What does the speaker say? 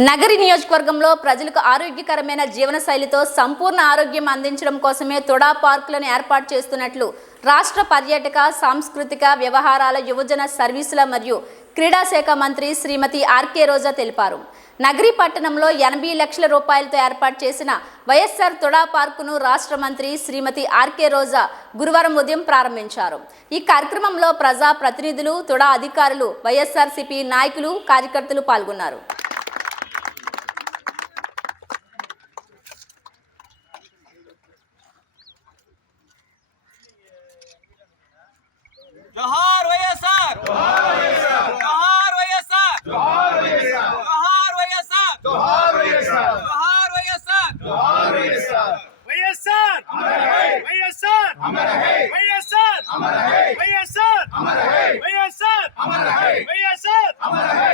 నగరి నియోజకవర్గంలో ప్రజలకు ఆరోగ్యకరమైన జీవనశైలితో సంపూర్ణ ఆరోగ్యం అందించడం కోసమే తుడా పార్కులను ఏర్పాటు చేస్తున్నట్లు రాష్ట్ర పర్యాటక సాంస్కృతిక వ్యవహారాల యువజన సర్వీసుల మరియు క్రీడా శాఖ మంత్రి శ్రీమతి ఆర్కే రోజా తెలిపారు. నగరి పట్టణంలో ఎనభై లక్షల రూపాయలతో ఏర్పాటు చేసిన వైఎస్ఆర్ తుడా పార్కును రాష్ట్ర మంత్రి శ్రీమతి ఆర్కే రోజా గురువారం ఉదయం ప్రారంభించారు. ఈ కార్యక్రమంలో ప్రజా ప్రతినిధులు తుడా అధికారులు వైఎస్ఆర్సీపీ నాయకులు కార్యకర్తలు పాల్గొన్నారు. జోహార్ వైఎస్ఆర్ జోహార్ వైఎస్ఆర్ జోహార్ వైఎస్ఆర్ జోహార్ వైఎస్ఆర్ జోహార్ వైఎస్ఆర్ జోహార్ వైఎస్ఆర్ జోహార్ వైఎస్ఆర్ జోహార్ వైఎస్ఆర్ వైఎస్ఆర్ అమర హై వైఎస్ఆర్ అమర హై వైఎస్ఆర్ అమర హై వైఎస్ఆర్ అమర హై వైఎస్ఆర్ అమర హై వైఎస్ఆర్ అమర హై